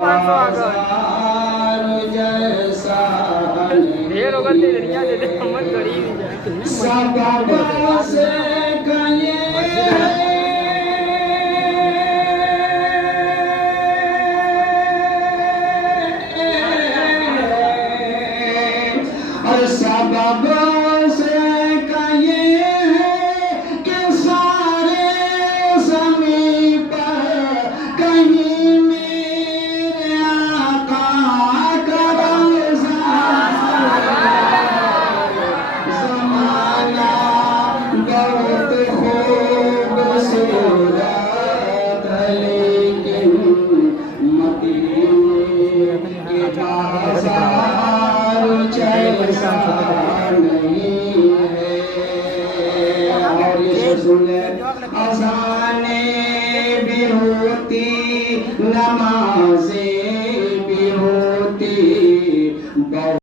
500 આગળ ढेर होगा तेरे रिया दे दे हम गरीब और सबब से कहे कि सारे समीप कहीं मेरे आका का ज़माना बहुत खूबसूरत लेकिन मदीने के बाज़ार जैसा नहीं है। और ये सुन ले, अज़ाने भी होती, नमाज़ें भी होती।